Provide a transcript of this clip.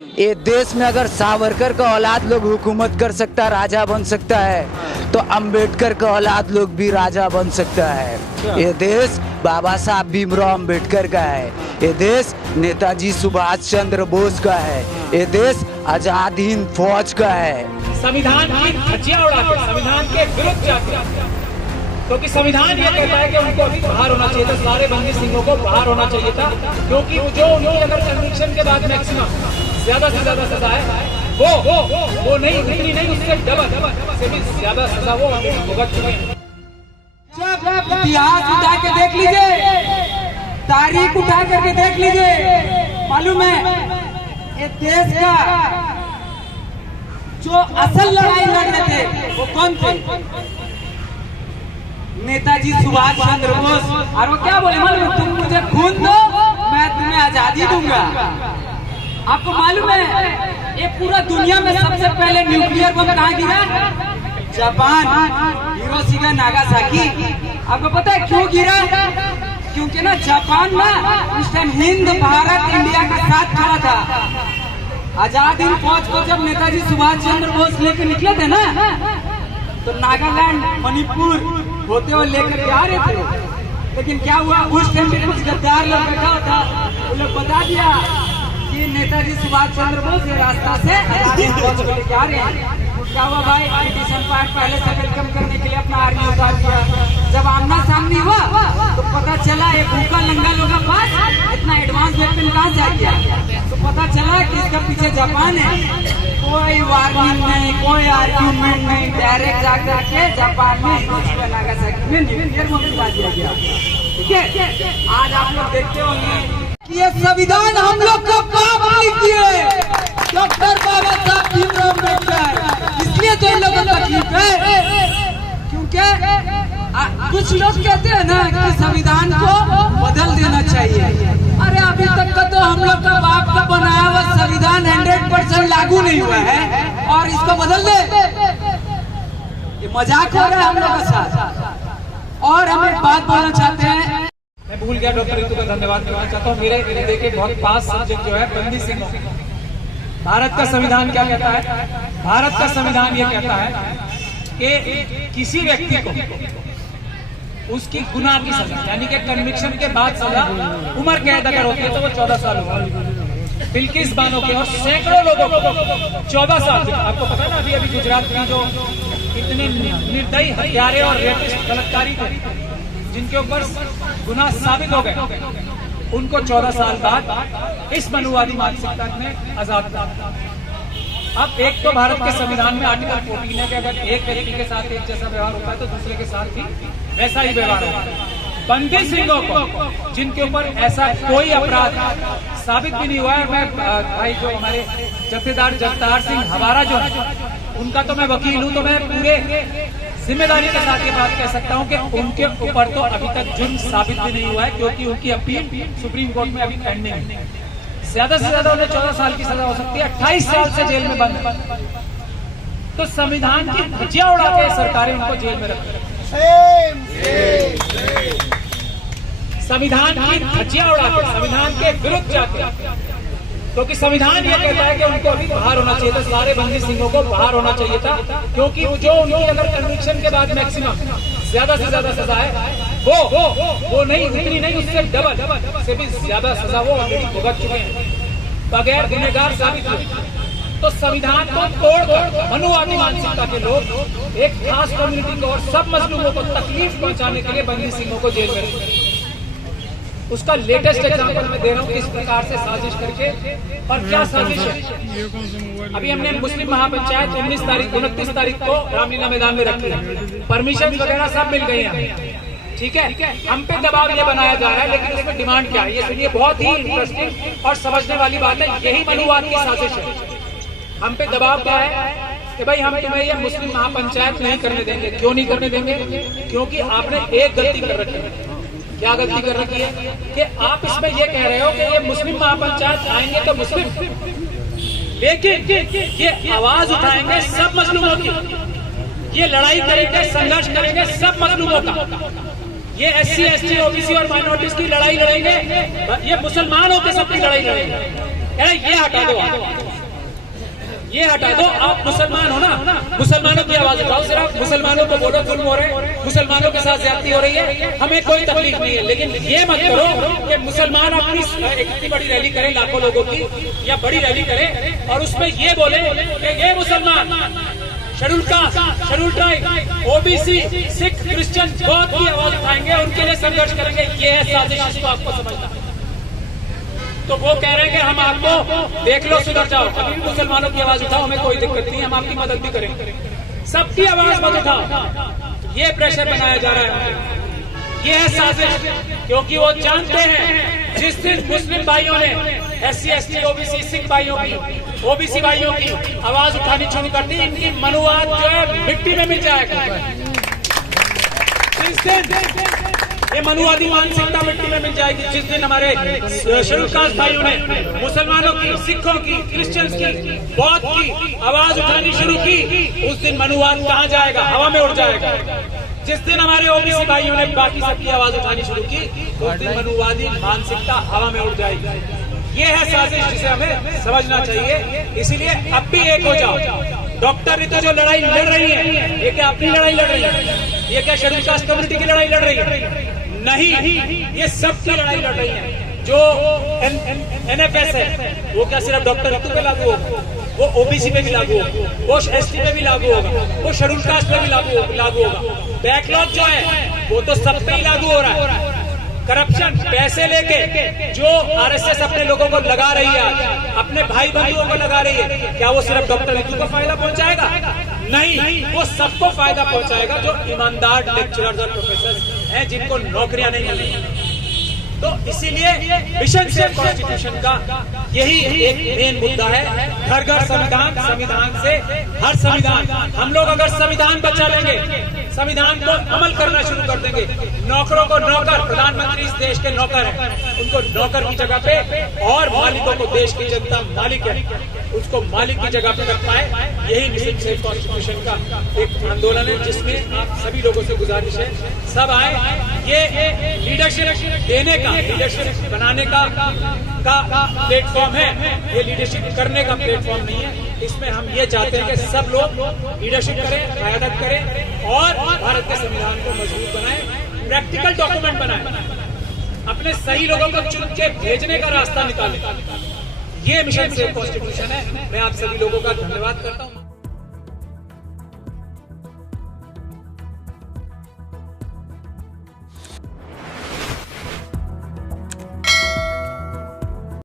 ये देश में अगर सावरकर का औलाद लोग हुकूमत कर सकता, राजा बन सकता है, तो अंबेडकर का औलाद लोग भी राजा बन सकता है। ये देश बाबा साहब भीमराव अंबेडकर का है। ये देश नेताजी सुभाष चंद्र बोस का है। ये देश आजाद हिंद फौज का है। संविधान की धज्जियां उड़ा के संविधान के विरुद्ध जाके, क्योंकि संविधान ये कहता है कि उनको अभी बाहर होना चाहिए था, सारे बंदी सिंहों को बाहर होना चाहिए था, क्योंकि जो उनकी अगर कन्विक्शन के बाद मैक्सिमम ज्यादा से ज्यादा सजा है वो नहीं, उतनी नहीं, उससे डबल से भी ज्यादा सजा वो भुगत चुके हैं। इतिहास उठा के देख लीजिए, तारीख उठा करके देख लीजिए, मालूम है ये देश का जो असल लड़ाई लड़ रहे थे वो कौन थे? नेताजी सुभाष चंद्र बोस। और वो क्या बोले मालूम? तुम मुझे खून दो, मैं तुम्हें आजादी दूंगा। आपको मालूम है ये पूरा दुनिया में सबसे पहले न्यूक्लियर बम कहाँ गिरा? Japan, Hiroshima Nagasaki. आपको पता है क्यों गिरा? क्योंकि ना जापान ना उस टाइम हिंद भारत इंडिया का साथ खड़ा था। आजाद हिंद फौज को जब नेताजी सुभाष चंद्र बोस लेकर निकले थे ना, तो नागालैंड मणिपुर होते हुए लेकर के आ रहे थे। लेकिन क्या हुआ, उस टाइम पे कुछ गद्दार लोग बैठा था, वो लोग बता दिया कि नेताजी सुभाष चंद्र बोस ये रास्ता से आजाद हिंद फौज को लेके आ रहे हैं। क्या हुआ भाई, ब्रिटिश एम्पायर पहले से वेलकम करने के लिए अपना आर्मी उतार दिया। जब आमना सामने हुआ तो पता चला एक भूखा नंगा लोग के पास इतना एडवांस वेपन कहाँ से आ गया? तो पता चला कि इसका पीछे जापान है। कोई वार्निंग नहीं, कोई आर्ग्यूमेंट नहीं, डायरेक्ट जाकर के जापान में हिरोशिमा नागासाकी में न्यूक्लियर बम गिरा दिया गया। ठीक है, आज आप लोग देखते होंगे कि ये संविधान हम लोग का बाप लिख दिए, डॉक्टर बाबा साहब भीमराव अम्बेडकर। इसलिए तो इन लोगों को तकलीफ है, क्योंकि कुछ लोग कहते हैं ना कि संविधान को बदल देना चाहिए। अरे अभी तक का तो हम लोग का बाप का बनाया हुआ संविधान 100% लागू नहीं हुआ है और इसको बदल दे? ये मजाक हो रहा है हम लोग के साथ। और हम एक बात बोलना चाहते हैं, मैं भूल गया, डॉक्टर रितु का धन्यवाद करना चाहता हूँ। मेरे हृदय के बहुत पास सब्जेक्ट जो है बंदी सिंह। भारत का संविधान क्या कहता है? भारत का संविधान ये कहता है कि किसी व्यक्ति को उसकी गुनाह की सजा, यानी कि कन्विक्शन के बाद सजा, उम्र कैद अगर होती है तो वो 14 साल होगा। बिल्किस बानो के और सैकड़ों लोगों को 14 साल। आपको पता है ना, अभी गुजरात की जो इतने निर्दयी हत्यारे और रेपिस्ट बलात्कारी थे, जिनके ऊपर गुनाह साबित हो गए, उनको 14 साल बाद इस मनुवादी मानसिकता में आजाद किया। अब एक तो भारत के संविधान में आर्टिकल 14 है कि अगर एक व्यक्ति के साथ एक जैसा व्यवहार होता है तो दूसरे के साथ भी वैसा ही व्यवहार होता है। बंदी सिंहों को, जिनके ऊपर ऐसा कोई अपराध साबित भी नहीं हुआ है, मैं भाई जो हमारे जत्थेदार जगतार सिंह हवारा जो है, उनका तो मैं वकील हूँ, तो मैं पूरे जिम्मेदारी के साथ ये बात कह सकता हूँ कि उनके ऊपर तो अभी तक जुर्म साबित भी नहीं हुआ है, क्योंकि उनकी अपील सुप्रीम कोर्ट में अभी पेंडिंग है। ज्यादा से ज्यादा उन्हें 14 साल की सजा हो सकती है, 28 साल से जेल में बंद है। तो संविधान की धज्जियां उड़ा के सरकारें उनको जेल में रखती हैं। संविधान की धज्जियां उड़ा के संविधान के विरुद्ध जाके, क्योंकि संविधान ये कहता है कि उनको अभी बाहर होना चाहिए था, सारे बंदी सिंहों को बाहर होना चाहिए था, क्योंकि जो उनकी अगर कन्विक्शन के बाद मैक्सिमम ज्यादा से ज्यादा सजा है वो नहीं, उतनी नहीं, उससे डबल से भी ज्यादा सजा वो भुगत चुके हैं बगैर गुनहगार साबित हुए। तो संविधान को तोड़कर मनुवादी मानसिकता के लोग एक खास कम्युनिटी को और सब मजलूमों को तकलीफ पहुंचाने के लिए बंदी सिंहों को जेल में रखते हैं। उसका लेटेस्ट एग्जाम्पल मैं दे रहा हूँ किस प्रकार से साजिश करके, और क्या साजिश है। अभी हमने मुस्लिम महापंचायत 29 तारीख को रामलीला मैदान में रखी है, परमिशन वगैरह सब मिल गई है। ठीक है, हम पे दबाव ये बनाया जा रहा है, लेकिन इसमें डिमांड क्या है ये सुनिए, बहुत ही इंटरेस्टिंग और समझने वाली बात है। यही मनुवाद की साजिश है। हम पे दबाव क्या है कि भाई हम तुम्हें ये मुस्लिम महापंचायत नहीं करने देंगे। क्यों नहीं करने देंगे? क्योंकि आपने एक गलती कर रखी है। क्या गलती कर रखी है कि आप इसमें ये कह रहे हो कि ये मुस्लिम महापंचायत आएंगे तो मुस्लिम, लेकिन ये आवाज उठाएंगे सब मजलूमों की, ये लड़ाई करेंगे, संघर्ष करेंगे सब मजलूमों का, ये SC ST OBC और माइनॉरिटीज की लड़ाई लड़ेंगे, ये मुसलमानों के सबकी लड़ाई लड़ेंगे। ये हटा दो। ये हटा दो। आप मुसलमान हो ना, मुसलमानों की आवाज उठाओ, सिर्फ मुसलमानों को बोलो जुल्म हो रहे हैं, मुसलमानों के साथ ज्यादती हो रही है, हमें कोई तकलीफ नहीं है। लेकिन ये मत करो कि मुसलमान अपनी इतनी बड़ी रैली करें लाखों लोगों की, या बड़ी रैली करें और उसमें ये बोले कि ये मुसलमान schedule caste, schedule tribe, OBC, Sikh, Christian बहुत की आवाज उठाएंगे, उनके लिए संघर्ष करेंगे। ये है साजिश, इसको आपको समझना है। तो वो कह रहे हैं कि हम आपको देख लो सुधर जाओ, अभी भी मुसलमानों की आवाज उठाओ, हमें कोई दिक्कत नहीं, हम आपकी मदद भी करेंगे, सबकी आवाज मत उठाओ। ये प्रेशर बनाया जा रहा है, ये है साजिश, क्योंकि वो जानते हैं जिस दिन मुस्लिम भाइयों ने SC ST OBC सिख भाइयों की, OBC भाइयों की आवाज उठानी शुरू कर दी, इनकी मनुवाद जो है मिट्टी में मिल जाएगा। जिस दिन ये मनुवादी मानसिकता मिट्टी में मिल जाएगी, जिस दिन हमारे शेड्यूल कास्ट भाइयों ने मुसलमानों की, सिखों की, क्रिश्चियंस की, बौद्ध की आवाज उठानी शुरू की, उस दिन मनुवाद कहाँ जाएगा? हवा में उड़ जाएगा। जिस दिन हमारे OBC भाइयों ने बाकी सबकी आवाज उठानी शुरू की, उस दिन मनुवादी मानसिकता हवा में उड़ जाएगी। ये है साजिश जिसे हमें समझना चाहिए। इसीलिए अब भी एक हो जाओ। डॉक्टर रितु जो लड़ाई लड़ रही है, ये क्या अपनी लड़ाई लड़ रही है? ये क्या शेड्यूल कास्ट कम्युनिटी की लड़ाई लड़ रही है? नहीं, ये सबकी लड़ाई लड़ रही है। जो NFS है वो क्या सिर्फ डॉक्टर रितु पे लागू होगा? वो OBC पे भी लागू होगा, वो ST पे भी लागू होगा, वो शेड्यूल कास्ट पे भी लागू होगा। बैकलॉग जो है वो तो सब पे ही लागू हो रहा है। करप्शन, पैसे लेके जो RSS अपने लोगों को लगा रही है, अपने भाई बंधुओं को लगा रही है, क्या वो सिर्फ डॉक्टर रितु को फायदा पहुंचाएगा? नहीं, वो सबको फायदा पहुंचाएगा जो ईमानदार लेक्चरर्स और प्रोफेसर हैं, जिनको नौकरियां नहीं मिल रही। तो इसीलिए मिशन सेफ कॉन्स्टिट्यूशन का यही एक मेन मुद्दा है। घर घर संविधान, संविधान से हर संविधान। हम लोग अगर संविधान बचा लेंगे, संविधान को अमल करना शुरू कर देंगे, नौकरों को नौकर, प्रधानमंत्री इस देश के नौकर हैं, उनको नौकर की जगह पे, और मालिकों को देश की जनता मालिक है, उसको मालिक की जगह पे रख पाए। यही मिशन सेफ कॉन्स्टिट्यूशन का एक आंदोलन है, जिसमें आप सभी लोगों से गुजारिश है सब आए। ये लीडरशिप देने का, लीडरशिप बनाने का प्लेटफॉर्म है, ये लीडरशिप करने का प्लेटफॉर्म नहीं है। इसमें हम ये चाहते हैं कि सब लोग लीडरशिप करें, क़यादत करें और भारत के संविधान को मजबूत बनाएं, प्रैक्टिकल डॉक्यूमेंट बनाएं, अपने सही लोगों को चुन के भेजने का रास्ता निकालें। ये मिशन सेफ कॉन्स्टिट्यूशन है। मैं आप सभी लोगों का धन्यवाद करता हूँ।